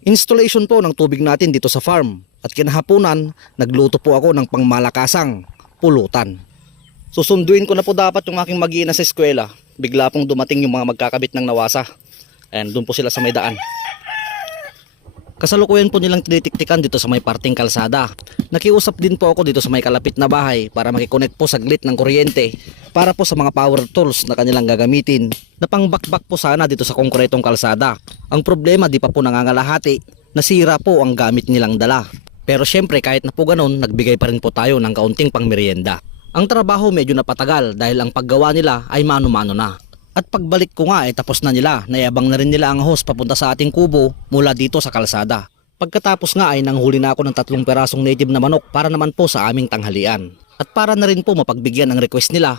Installation po ng tubig natin dito sa farm at kinahaponan nagluto po ako ng pangmalakasang pulutan. Susunduin ko na po dapat yung aking mag-iina sa eskwela. Bigla pong dumating yung mga magkakabit ng nawasa. Ayan, doon po sila sa may daan. Kasalukuyan po nilang tinitiktikan dito sa may parting kalsada. Nakiusap din po ako dito sa may kalapit na bahay para makikonnect po saglit ng kuryente para po sa mga power tools na kanilang gagamitin na pangbakbak po sana dito sa konkretong kalsada. Ang problema di pa po nangangalahati, nasira po ang gamit nilang dala. Pero syempre kahit na po ganun, nagbigay pa rin po tayo ng kaunting pangmerienda. Ang trabaho medyo napatagal dahil ang paggawa nila ay mano-mano na. At pagbalik ko nga ay tapos na nila, nayabang na rin nila ang hose papunta sa ating kubo mula dito sa kalsada. Pagkatapos nga ay nanghuli na ako ng 3 perasong native na manok para naman po sa aming tanghalian. At para na rin po mapagbigyan ang request nila,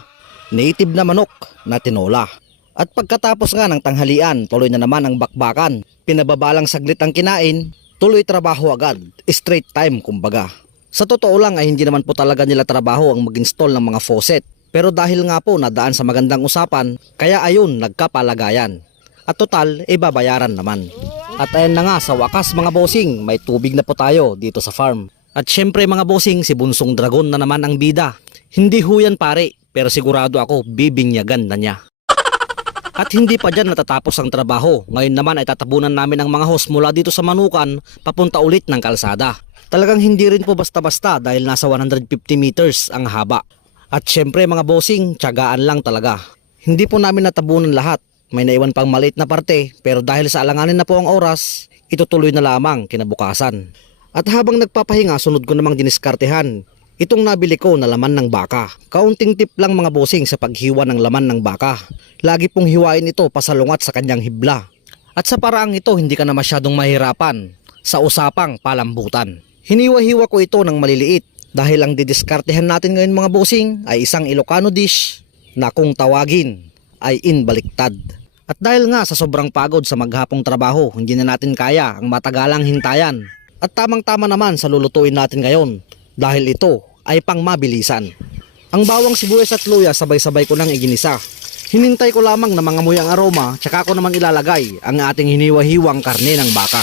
native na manok na tinola. At pagkatapos nga ng tanghalian, tuloy na naman ang bakbakan. Pinababalang saglit ang kinain, tuloy trabaho agad, straight time kumbaga. Sa totoo lang ay hindi naman po talaga nila trabaho ang mag-install ng mga faucet. Pero dahil nga po nadaan sa magandang usapan, kaya ayun nagkapalagayan. At total, babayaran naman. At ayan na nga sa wakas mga bossing, may tubig na po tayo dito sa farm. At syempre mga bossing, si Bunsong Dragon na naman ang bida. Hindi huyan pare, pero sigurado ako bibingyagan na niya. At hindi pa dyan natatapos ang trabaho. Ngayon naman ay tatabunan namin ang mga hose mula dito sa Manukan papunta ulit ng kalsada. Talagang hindi rin po basta-basta dahil nasa 150 meters ang haba. At syempre mga bossing, tiyagaan lang talaga. Hindi po namin natabunan lahat. May naiwan pang maliit na parte, pero dahil sa alanganin na po ang oras, itutuloy na lamang kinabukasan. At habang nagpapahinga, sunod ko namang diniskartehan itong nabili ko na laman ng baka. Kaunting tip lang mga bossing sa paghiwa ng laman ng baka. Lagi pong hiwain ito pasalungat sa kanyang hibla. At sa paraang ito, hindi ka na masyadong mahirapan sa usapang palambutan. Hiniwa-hiwa ko ito ng maliliit. Dahil ang didiskartehan natin ngayon mga bossing ay isang Ilocano dish na kung tawagin ay inbaliktad. At dahil nga sa sobrang pagod sa maghapong trabaho, hindi na natin kaya ang matagalang hintayan. At tamang-tama naman sa lulutuin natin ngayon dahil ito ay pangmabilisan. Ang bawang sibuyas at luya sabay-sabay ko nang iginisa. Hinintay ko lamang na mangamoy ang aroma tsaka ko naman ilalagay ang ating hiniwa-hiwang karne ng baka.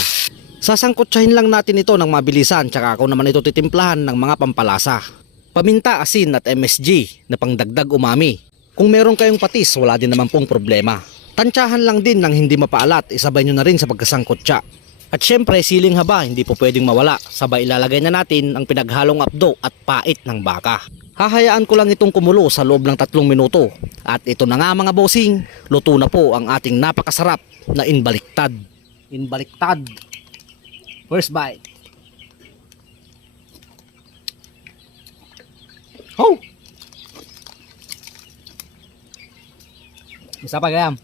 Sasangkotsahin lang natin ito ng mabilisan tsaka ako naman ito titimplahan ng mga pampalasa. Paminta, asin at MSG na pangdagdag umami. Kung meron kayong patis, wala din naman pong problema. Tansyahan lang din ng hindi mapaalat, isabay nyo na rin sa pagkasangkotsa. At syempre siling haba, hindi po pwedeng mawala. Sabay ilalagay na natin ang pinaghalong apdo at pait ng baka. Hahayaan ko lang itong kumulo sa loob ng 3 minuto. At ito na nga mga bossing, luto na po ang ating napakasarap na inbaliktad. Inbaliktad. First bite. Oh! Isa pa gayam.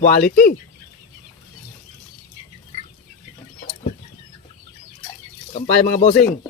Quality. Kampay mga bossing.